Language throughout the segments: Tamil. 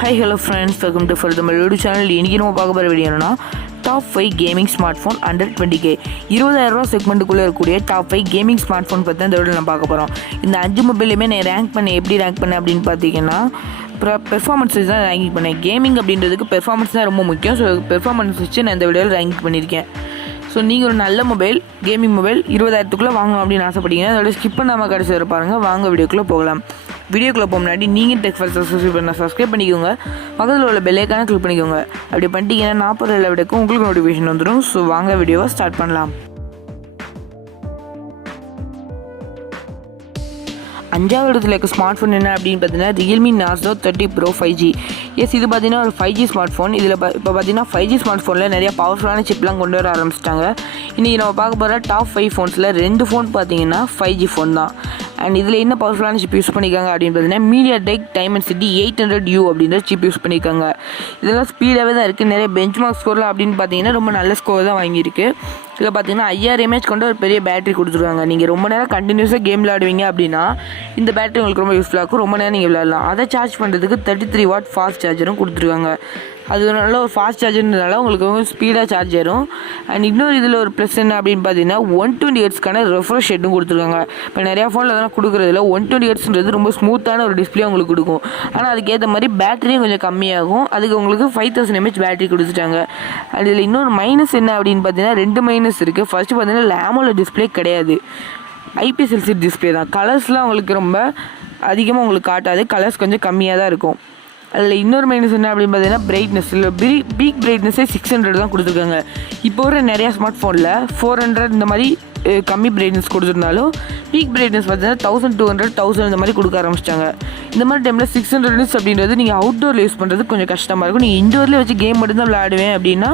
Hi, hello friends, welcome to For the Melody channel. இன்றைக்கி நம்ம பார்க்க போகிற வீடியோ என்னன்னா top 5 gaming smart phone under 20K 20,000 செக்மெண்ட்டுக்குள்ளே இருக்கக்கூடிய டாப் 5 கேமிங் ஸ்மார்ட் ஃபோன் பற்றி தான் இந்த வீடியோ நம்ம பார்க்க போகிறோம். இந்த 5 மொபைலுமே நான் ரேங்க் பண்ணேன் அப்படின்னு பார்த்தீங்கன்னா பெர்ஃபார்மன்ஸ் தான் ரேங்கிங் பண்ணேன். கேமிங் அப்படின்றதுக்கு பெர்ஃபார்மன்ஸ் தான் ரொம்ப முக்கியம். ஸோ பெர்ஃபார்மன்ஸ் வச்சு நான் இந்த வீடியோவில் ரேங்க் பண்ணியிருக்கேன். ஸோ நீங்கள் ஒரு நல்ல மொபைல் கேமிங் மொபைல் 20,000க்குள்ளே வாங்கணும் அப்படின்னு ஆசைப்பட்டீங்கன்னா அதோட ஸ்கிப் பண்ணாமல் கடைசி வர பாருங்கள். வாங்க வீடியோக்குள்ளே போகலாம். வீடியோக்குள்ளே போக முன்னாடி நீங்கள் டெக் ஃபர்ஸ்ட் சப்ஸ்கிரைப் பண்ணிக்கோங்க. பக்கத்தில் உள்ள பெல் ஐக்கானை கிளிக் பண்ணிக்கோங்க. அப்படி பண்ணிட்டீங்கன்னா 40 விடக்கும் உங்களுக்கு நோட்டிஃபிகேஷன் வந்துடும். ஸோ வாங்க வீடியோவை ஸ்டார்ட் பண்ணலாம். 5வது இடத்துல இருக்க ஸ்மார்ட் ஃபோன் என்ன அப்படின்னு பார்த்தீங்கன்னா Realme Narzo 30 Pro 5G. S, இது பார்த்தீங்கன்னா ஒரு 5G ஸ்மார்ட் ஃபோன். இதில் இப்போ பார்த்தீங்கன்னா 5G ஸ்மார்ட் ஃபோனில் நிறைய பவர்ஃபுல்லான சிப்லாம் கொண்டு வர ஆரம்பிச்சிட்டாங்க. இன்றைக்கி நம்ம பார்க்க போகிற டாப் 5 ஃபோன்ஸில் 2 ஃபோன் பார்த்தீங்கன்னா 5G ஃபோன் தான். அண்ட் இதில் என்ன பவர்ஃபுல்லான சிப் யூஸ் பண்ணியிருக்காங்க அப்படின்னு பார்த்தீங்கன்னா MediaTek Dimensity 800U அப்படின்ற சிப் யூஸ் பண்ணியிருக்காங்க. இதெல்லாம் ஸ்பீடாகவே தான் இருக்குது. நிறைய பெஞ்ச் மார்க் ஸ்கோரில் அப்படின்னு பார்த்தீங்கன்னா ரொம்ப நல்ல ஸ்கோர் தான் வாங்கியிருக்கு. இதில் பார்த்தீங்கன்னா 5000 mAh கொண்ட ஒரு பெரிய பேட்டரி கொடுத்துருக்காங்க. நீங்கள் ரொம்ப நேரம் கண்டினியூஸாக கேம் விளையாடுவீங்க அப்படின்னா இந்த பேட்டரி உங்களுக்கு ரொம்ப யூஸ்ஃபுல்லாக இருக்கும். ரொம்ப நேரம் நீங்கள் விளையாடலாம். அதை சார்ஜ் பண்ணுறதுக்கு 33 வாட் ஃபாஸ்ட் சார்ஜரும் கொடுத்துருக்காங்க. அது நல்ல ஒரு ஃபாஸ்ட் சார்ஜர்னால உங்களுக்கு ரொம்ப ஸ்பீடாக சார்ஜ் ஆயிரும். அண்ட் இன்னொரு இதில் ஒரு ப்ளஸ் என்ன அப்படின்னு பார்த்தீங்கன்னா 120 Hzக்கான ரெஃப்ரெஷ் ரேட்டும் கொடுத்துருக்காங்க. இப்போ நிறையா ஃபோனில் அதெல்லாம் கொடுக்குறதுல 120 Hzன்றது ரொம்ப ஸ்மூத்தான ஒரு டிஸ்பிளே உங்களுக்கு கொடுக்கும். ஆனால் அதுக்கேற்ற மாதிரி பேட்டரியும் கொஞ்சம் கம்மியாகும். அதுக்கு உங்களுக்கு 5000 mAh பேட்டரி கொடுத்துட்டாங்க. அண்ட் இதில் இன்னொரு மைனஸ் என்ன அப்படின்னு பார்த்தீங்கன்னா 2 மைனஸ் இருக்குது. ஃபஸ்ட்டு பார்த்தீங்கன்னா AMOLED டிஸ்பிளே கிடையாது, IPS LCD டிஸ்பிளே தான். கலர்ஸ்லாம் உங்களுக்கு ரொம்ப அதிகமாக உங்களுக்கு காட்டாது. கலர்ஸ் கொஞ்சம் கம்மியாக தான் இருக்கும். அதில் இன்னொரு மைனஸ் என்ன அப்படின்னு பார்த்தீங்கன்னா பிரைட்னஸ் இல்லை, பீக் பிரைட்னஸே 600 தான் கொடுத்துருக்காங்க. இப்போ வர நிறையா ஸ்மார்ட் ஃபோனில் 400 இந்த மாதிரி கம்மி பிரைட்னஸ் கொடுத்துருந்தாலும் பீக் பிரைட்னஸ் பார்த்தீங்கன்னா 1200 1000 இந்த மாதிரி கொடுக்க ஆரம்பிச்சிட்டாங்க. இந்த மாதிரி டைமில் 600 nits அப்படின்றது நீங்கள் அவுட்டோரில் யூஸ் பண்ணுறது கொஞ்சம் கஷ்டமாக இருக்கும். நீங்கள் இன்டோர்லேயே வச்சு கேம் மட்டும்தான் விளையாடுவேன் அப்படின்னா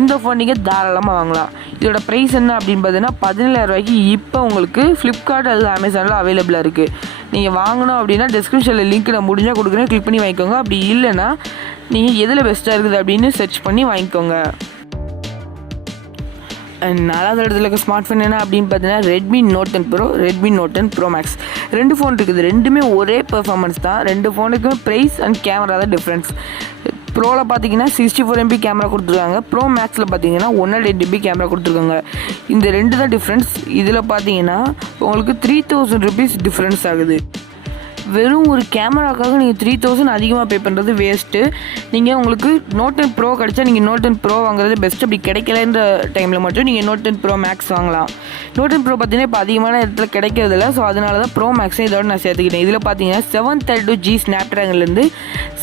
இந்த ஃபோன் நீங்கள் தாராளமாக வாங்கலாம். இதோட ப்ரைஸ் என்ன அப்படின்னு பார்த்தீங்கன்னா 17,000 ரூபாய்க்கு இப்போ உங்களுக்கு ஃப்ளிப்கார்ட் அல்லது அமேசானில் அவைலபிளாக இருக்குது. நீங்கள் வாங்கணும் அப்படின்னா டிஸ்கிரிப்ஷனில் லிங்க் நான் முடிஞ்சால் கொடுக்குறேன், கிளிக் பண்ணி வாங்கிக்கோங்க. அப்படி இல்லைன்னா நீங்கள் எதில் பெஸ்ட்டாக இருக்குது அப்படின்னு சர்ச் பண்ணி வாங்கிக்கோங்க. 4வது இடத்துல இருக்க ஸ்மார்ட் ஃபோன் என்ன அப்படின்னு பார்த்தீங்கன்னா Redmi Note 10 Pro, Redmi Note 10 Pro Max. 2 phone இருக்குது. ரெண்டுமே ஒரே பெர்ஃபார்மன்ஸ் தான். 2 ஃபோனுக்கும் ப்ரைஸ் அண்ட் கேமரா தான் டிஃப்ரென்ஸ். ப்ரோவில் பார்த்தீங்கன்னா 64 MB கேமரா கொடுத்துருக்காங்க. ப்ரோ மேக்ஸில் பார்த்தீங்கன்னா 108 MB கேமரா கொடுத்துருக்காங்க. இந்த 2 தான் டிஃப்ரென்ஸ். இதில் பார்த்தீங்கன்னா உங்களுக்கு 3000 rupees டிஃப்ரென்ஸ் ஆகுது. வெறும் ஒரு கேமராக்காக நீங்கள் 3000 அதிகமாக பே பண்ணுறது வேஸ்ட்டு. நீங்கள் உங்களுக்கு Note 10 Pro கிடச்சா நீங்கள் Note 10 Pro வாங்குறது பெஸ்ட்டு. அப்படி கிடைக்கலன்ற டைமில் மட்டும் நீங்கள் Note 10 Pro Max வாங்கலாம். Note 10 Pro பார்த்தீங்கன்னா இப்போ அதிகமான இடத்துல கிடைக்கிறதில்ல. ஸோ அதனால தான் Pro Maxை இதோட நான் சேர்த்துக்கிட்டேன். இதில் பார்த்தீங்கன்னா 732G ஸ்னாப்ட்ராகன்லேருந்து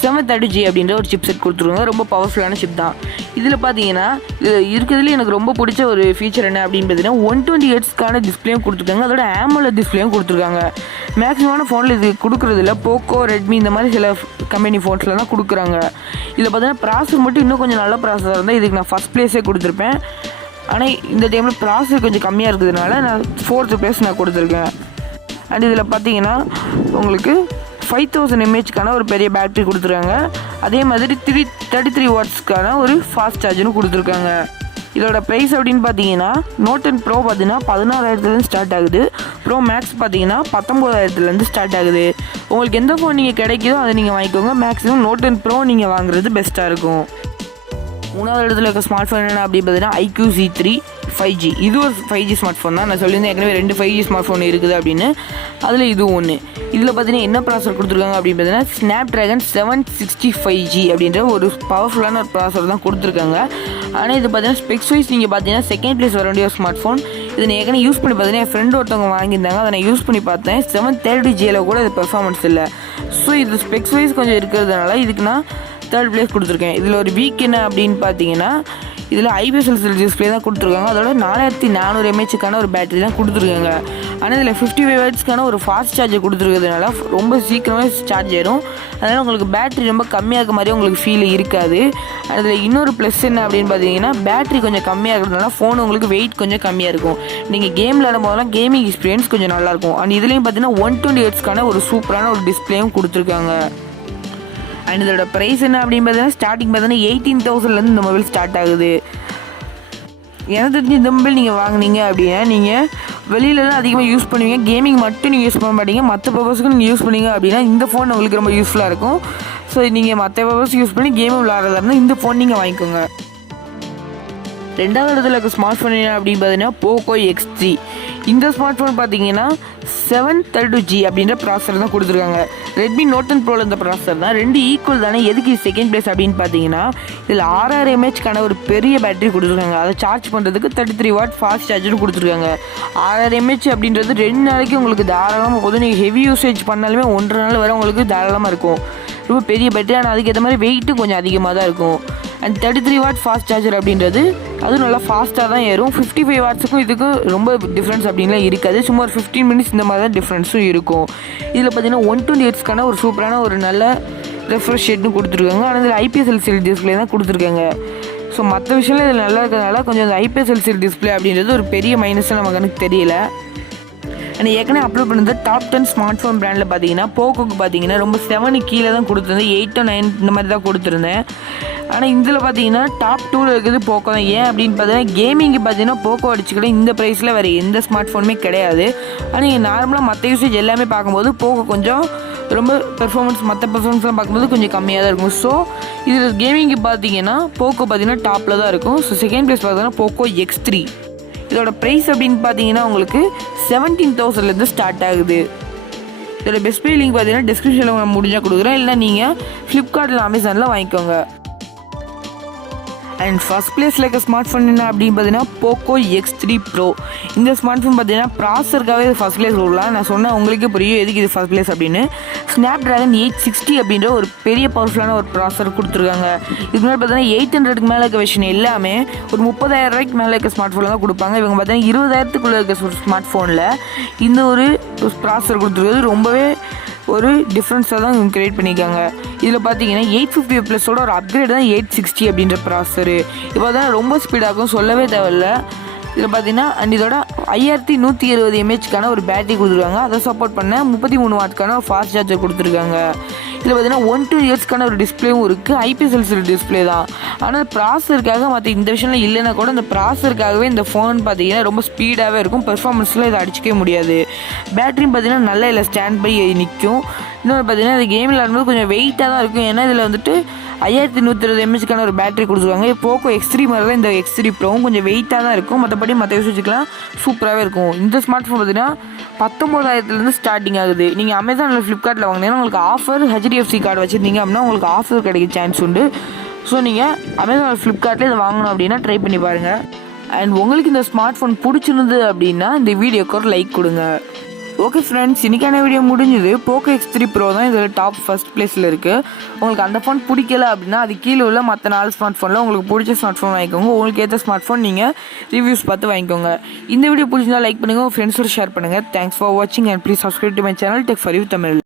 730G அப்படின்ற ஒரு சிப் செட் கொடுத்துருவாங்க. ரொம்ப பவர்ஃபுல்லான சிப் தான். இதில் பார்த்தீங்கன்னா இது இருக்கிறதுல எனக்கு ரொம்ப பிடிச்ச ஒரு ஃபீச்சர் என்ன அப்படின்னு பார்த்தீங்கன்னா 120 Hzக்கான டிஸ்பிளேயும் கொடுத்துருக்காங்க. அதோட AMOLED டிஸ்பிளேயும் கொடுத்துருக்காங்க. மேக்ஸிமமான ஃபோனில் இது கொடுக்குறதில்ல. போக்கோ, ரெட்மி இந்த மாதிரி சில கம்பெனி ஃபோன்ஸில் தான் கொடுக்குறாங்க. இதில் பார்த்தீங்கன்னா ப்ராசஸர் மட்டும் இன்னும் கொஞ்சம் நல்ல ப்ராசஸர் இருந்தால் இதுக்கு நான் ஃபஸ்ட் ப்ளேஸே கொடுத்துருப்பேன். ஆனால் இந்த டைமில் ப்ராசஸர் கொஞ்சம் கம்மியாக இருக்கிறதுனால நான் 4th place நான் கொடுத்துருக்கேன். அண்ட் இதில் பார்த்தீங்கன்னா உங்களுக்கு 5000 mAhக்கான ஒரு பெரிய பேட்டரி கொடுத்துருக்காங்க. அதே மாதிரி 33 வாட்ஸ்க்கான ஒரு ஃபாஸ்ட் சார்ஜரும் கொடுத்துருக்காங்க. இதோட ப்ரைஸ் அப்படின்னு பார்த்தீங்கன்னா Note 10 Pro பார்த்தீங்கன்னா 16,000 ஸ்டார்ட் ஆகுது. ப்ரோ மேக்ஸ் பார்த்தீங்கன்னா 19,000 ஸ்டார்ட் ஆகுது. உங்களுக்கு எந்த ஃபோன் நீங்கள் கிடைக்குதோ அதை நீங்கள் வாங்கிக்கோங்க. மேக்ஸிமம் Note 10 Pro நீங்கள் வாங்குறது பெஸ்ட்டாக இருக்கும். 3வது இடத்துல இருக்க ஸ்மார்ட் ஃபோன் என்ன அப்படின்னு பார்த்தீங்கன்னா iQOO Z3 5G. இது ஒரு 5G ஸ்மார்ட் ஃபோன் தான். நான் சொல்லியிருந்தேன் ஏற்கனவே 2 5G ஸ்மார்ட் ஃபோன் இருக்குது அப்படின்னு. அதில் இதுவும் ஒன்று. இதில் பார்த்தீங்கன்னா என்ன ப்ராசஸர் கொடுத்துருக்காங்க அப்படின்னு பார்த்தீங்கன்னா Snapdragon 765G அப்படின்ற ஒரு பவர்ஃபுல்லான ஒரு ப்ராசஸர் தான் கொடுத்துருக்காங்க. ஆனால் இது பார்த்தீங்கன்னா ஸ்பெக்ஸ் வைஸ் நீங்கள் பார்த்தீங்கன்னா 2nd place வர வேண்டிய ஒரு ஸ்மார்ட் ஃபோன். இதை நான் ஏற்கனவே யூஸ் பண்ணி பார்த்தீங்கன்னா என் ஃப்ரெண்டு ஒருத்தவங்க வாங்கியிருந்தாங்க. அதை நான் யூஸ் பண்ணி பார்த்தேன். 730Gயில் கூட இது பெர்ஃபார்மன்ஸ் இல்லை. ஸோ இது ஸ்பெக்ஸ் வைஸ் கொஞ்சம் இருக்கிறதுனால இதுக்கு நான் 3rd place கொடுத்துருக்கேன். இதில் ஒரு வீக் என்ன அப்படின்னு பார்த்தீங்கன்னா இதில் IPS LCD டிஸ்பிளே தான் கொடுத்துருக்காங்க. அதோட 4400 mAhக்கான ஒரு பேட்டரி தான் கொடுத்துருக்காங்க. ஆனால் இதில் 55 வாட்ஸ்க்கான ஒரு ஃபாஸ்ட் சார்ஜர் கொடுத்துருக்கிறதுனால ரொம்ப சீக்கிரமே சார்ஜ் ஆயிரும். அதனால் உங்களுக்கு பேட்டரி ரொம்ப கம்மியாக இருக்க மாதிரி உங்களுக்கு ஃபீல் இருக்காது. அதில் இன்னொரு ப்ளஸ் என்ன அப்படின்னு பார்த்தீங்கன்னா பேட்டரி கொஞ்சம் கம்மியாக இருக்கிறதுனால ஃபோன் உங்களுக்கு வெயிட் கொஞ்சம் கம்மியாக இருக்கும். நீங்கள் கேம் விளையாடும் போதெல்லாம் கேமிங் எக்ஸ்பீரியன்ஸ் கொஞ்சம் நல்லாயிருக்கும். அண்ட் இதுலேயும் பார்த்தீங்கன்னா 120 Hzக்கான ஒரு சூப்பரான ஒரு டிஸ்பிளேயும் கொடுத்துருக்காங்க. அண்ட் இதோட ப்ரைஸ் என்ன அப்படின்னு பார்த்தீங்கன்னா ஸ்டார்டிங் பார்த்தீங்கன்னா 18,000 இந்த மொபைல் ஸ்டார்ட் ஆகுது. எனக்கு தெரிஞ்சு இந்த மொபைல் நீங்கள் வாங்கினீங்க அப்படின்னா நீங்கள் வெளியிலலாம் அதிகமாக யூஸ் பண்ணுவீங்க, கேமிங் மட்டும் நீங்கள் யூஸ் பண்ண மாட்டீங்க, மற்ற பர்பஸ்க்கு நீங்கள் யூஸ் பண்ணீங்க அப்படின்னா இந்த ஃபோன் உங்களுக்கு ரொம்ப யூஸ்ஃபுல்லாக இருக்கும். ஸோ நீங்கள் மற்ற பர்பஸ் யூஸ் பண்ணி கேம் விளாட்றதா இருந்தால் இந்த ஃபோன் நீங்கள் வாங்கிக்கோங்க. ரெண்டாவது இடத்துல இருக்க ஸ்மார்ட் ஃபோன் என்ன அப்படின்னு பார்த்தீங்கன்னா போக்கோ X3. இந்த ஸ்மார்ட் ஃபோன் பார்த்தீங்கன்னா 732G அப்படின்ற ப்ராசர் தான் கொடுத்துருக்காங்க. ரெட்மி Note 10 Proல இந்த ப்ராசர் தான். ரெண்டு ஈக்குவல் தானே, எதுக்கு செகண்ட் பிளேஸ் அப்படின்னு பார்த்தீங்கன்னா இதில் 6000 mAhக்கான ஒரு பெரிய பேட்டரி கொடுத்துருக்காங்க. அதை சார்ஜ் பண்ணுறதுக்கு 33 வாட் ஃபாஸ்ட் சார்ஜரும் கொடுத்துருக்காங்க. 6000 mAh அப்படின்றது 2 நாளைக்கு உங்களுக்கு தாராளமாக போதும். நீங்கள் ஹெவி யூசேஜ் பண்ணாலுமே 1.5 நாள் வரை உங்களுக்கு தாராளமாக இருக்கும். ரொம்ப பெரிய பேட்டரி, ஆனால் அதுக்கேற்ற மாதிரி வெயிட்டும் கொஞ்சம் அதிகமாக தான் இருக்கும். அண்ட் 33 வாட் ஃபாஸ்ட் சார்ஜர் அப்படின்றது அதுவும் நல்லா ஃபாஸ்ட்டாக தான் ஏறும். 55 வாட்ஸுக்கும் இதுக்கும் ரொம்ப டிஃப்ரென்ஸ் அப்படின்லாம் இருக்காது. சும்மா ஒரு 15 மினிட்ஸ் இந்த மாதிரி தான் டிஃப்ரென்ஸும் இருக்கும். இதில் பார்த்தீங்கன்னா 120Hzக்கான ஒரு சூப்பரான ஒரு நல்ல ரெஃப்ரெஷ் ரேட்டும் கொடுத்துருக்காங்க. ஆனால் இதில் IPS LCD டிஸ்பிளே தான் கொடுத்துருக்காங்க. ஸோ மற்ற விஷயம்லாம் இதில் நல்லா இருக்கிறதுனால கொஞ்சம் அந்த IPS LCD டிஸ்பிளே அப்படின்றது ஒரு பெரிய மைனஸாக நமக்கு எனக்கு தெரியல. ஆனால் ஏற்கனவே அப்லோட் பண்ணது டாப் 10 ஸ்மார்ட் ஃபோன் பிராண்டில் பார்த்தீங்கன்னா போக்கோக்கு பார்த்தீங்கன்னா ரொம்ப 7 கீழே தான் கொடுத்துருந்தேன். 8 9 இந்த மாதிரி தான் கொடுத்துருந்தேன். ஆனால் இதில் பார்த்தீங்கன்னா டாப் 2ல் இருக்குது போக்கோ தான். ஏன் அப்படின்னு பார்த்தீங்கன்னா கேமிங்கு பார்த்தீங்கன்னா போக்கோ அடிச்சுக்கிட்ட இந்த ப்ரைஸில் வேறு எந்த ஸ்மார்ட் ஃபோனுமே கிடையாது. ஆனால் நீங்கள் நார்மலாக மற்ற யூசேஜ் எல்லாமே பார்க்கும்போது போக்கோ கொஞ்சம் ரொம்ப மற்ற பெர்ஃபார்மன்ஸ்லாம் பார்க்கும்போது கொஞ்சம் கம்மியாக தான் இருக்கும். ஸோ இதில் கேமிங்கு பார்த்தீங்கன்னா போக்கோ பார்த்தீங்கன்னா டாப்பில் தான் இருக்கும். ஸோ செகண்ட் ப்ளேஸ் பார்த்தீங்கன்னா போக்கோ X3. இதோட ப்ரைஸ் அப்படின்னு பார்த்தீங்கன்னா உங்களுக்கு 17,000லேருந்து ஸ்டார்ட் ஆகுது. இதோட பெஸ்ட் ப்ரை லிங்க் பார்த்தீங்கன்னா டிஸ்கிரிப்ஷனில் முடிஞ்சால் கொடுக்குறேன், இல்லைனா நீங்கள் ஃப்ளிப்கார்ட்டில் அமேசானில் வாங்கிக்கோங்க. அண்ட் ஃபஸ்ட் பிளேஸில் இருக்க ஸ்மார்ட் ஃபோன் என்ன அப்படின்னு பார்த்தீங்கன்னா போக்கோ X3 Pro. இந்த ஸ்மார்ட் ஃபோன் பார்த்தீங்கன்னா ப்ராசருக்காகவே இது ஃபஸ்ட் பிளேஸ் விடலாம். நான் சொன்னால் உங்களுக்கே புரியும் எதுக்கு இது ஃபஸ்ட் பிளேஸ் அப்படின்னு. Snapdragon 860 அப்படின்ற ஒரு பெரிய பவர்ஃபுல்லான ஒரு ப்ராசர் கொடுத்துருக்காங்க. இதுக்கு மேலே பார்த்தீங்கன்னா 800க்கு மேலே இருக்க விஷயம் எல்லாமே ஒரு 30,000 ரூபாய்க்கு மேலே இருக்க ஸ்மார்ட் ஃபோனில் தான் கொடுப்பாங்க. இவங்க பார்த்தீங்கன்னா 20,000க்குள்ளே இருக்க ஸ்மார்ட் ஃபோனில் இந்த ஒரு ப்ராசர் கொடுத்துருக்கிறது ரொம்பவே ஒரு டிஃப்ரென்ஸாக தான் இவங்க க்ரியேட் பண்ணியிருக்காங்க. இதில் பார்த்தீங்கன்னா 850+ஓட ஒரு அப்கிரேட் தான் 860 அப்படின்ற ப்ராசரு. இப்போ தான் ரொம்ப ஸ்பீடாகும், சொல்லவே தேவையில்ல. இதில் பார்த்தீங்கன்னா அண்ட் இதோட 5120 mAhக்கான ஒரு பேட்டரி கொடுத்துருக்காங்க. அதை சப்போர்ட் பண்ண 33 வாட்க்கான ஒரு ஃபாஸ்ட் சார்ஜர் கொடுத்துருக்காங்க. இதில் பார்த்தீங்கன்னா 120Hzக்கான ஒரு டிஸ்பிளேவும் இருக்குது. IPS LCD டிஸ்பிளே தான். ஆனால் ப்ராசருக்காக மற்ற இந்த விஷயம்லாம் இல்லைன்னா கூட இந்த ப்ராசருக்காகவே இந்த ஃபோன் பார்த்தீங்கன்னா ரொம்ப ஸ்பீடாகவே இருக்கும். பெர்ஃபார்மன்ஸில் இதை அடிச்சிக்கவே முடியாது. பேட்டரியும் பார்த்தீங்கன்னா நல்லா இல்லை ஸ்டாண்ட் பை நிற்கும். இன்னொன்று பார்த்தீங்கன்னா இது கேம் விளாடும்போது கொஞ்சம் வெயிட்டாக தான் இருக்கும். ஏன்னா இதில் வந்துட்டு 5120 mAhக்கான ஒரு பேட்டரி கொடுத்துருக்காங்க. போக்கோ X3 மாதிரி தான் இந்த X3 Proவும் கொஞ்சம் வெயிட்டாக தான் இருக்கும். மற்றபடி மற்ற யூசேஜுக்கெலாம் சூப்பராகவே இருக்கும். இந்த ஸ்மார்ட் ஃபோன் பார்த்தீங்கன்னா 19,000லேருந்து ஸ்டார்டிங் ஆகுது. நீங்கள் அமேசானில் ஃப்ளிப்கார்ட்டில் வாங்கினீங்கன்னா உங்களுக்கு ஆஃபர் HDFC கார்டு வச்சுருந்தீங்க அப்படின்னா உங்களுக்கு ஆஃபர் கிடைக்க சான்ஸ் உண்டு. ஸோ நீங்கள் அமேசான் ஃப்ளிப்கார்ட்டில் இதை வாங்கணும் அப்படின்னா ட்ரை பண்ணி பாருங்கள். அண்ட் உங்களுக்கு இந்த ஸ்மார்ட் ஃபோன் பிடிச்சிருந்தது அப்படின்னா இந்த வீடியோக்கு ஒரு லைக் கொடுங்க. ஓகே ஃப்ரெண்ட்ஸ், இன்றைக்கான வீடியோ முடிஞ்சுது. போக்கோ X3 Pro தான் இதில் டாப் ஃபஸ்ட் பிளேஸில் இருக்குது. உங்களுக்கு அந்த ஃபோன் பிடிக்கல அப்படின்னா அது கீழே உள்ள மற்ற 4 ஸ்மார்ட் ஃபோனில் உங்களுக்கு பிடிச்ச ஸ்மார்ட் ஃபோன் வாங்கிக்கோங்க. உங்களுக்கு ஏற்ற ஸ்மார்ட் ஃபோன் நீங்கள் ரிவ்யூஸ் பார்த்து வாங்கிக்கோங்க. இந்த வீடியோ பிடிச்சிருந்தா லைக் பண்ணுங்கள், உங்கள் ஃப்ரெண்ட்ஸோட ஷேர் பண்ணுங்கள். தேங்க்ஸ் ஃபார் வாட்சிங் and please subscribe to my channel tech for you Tamil.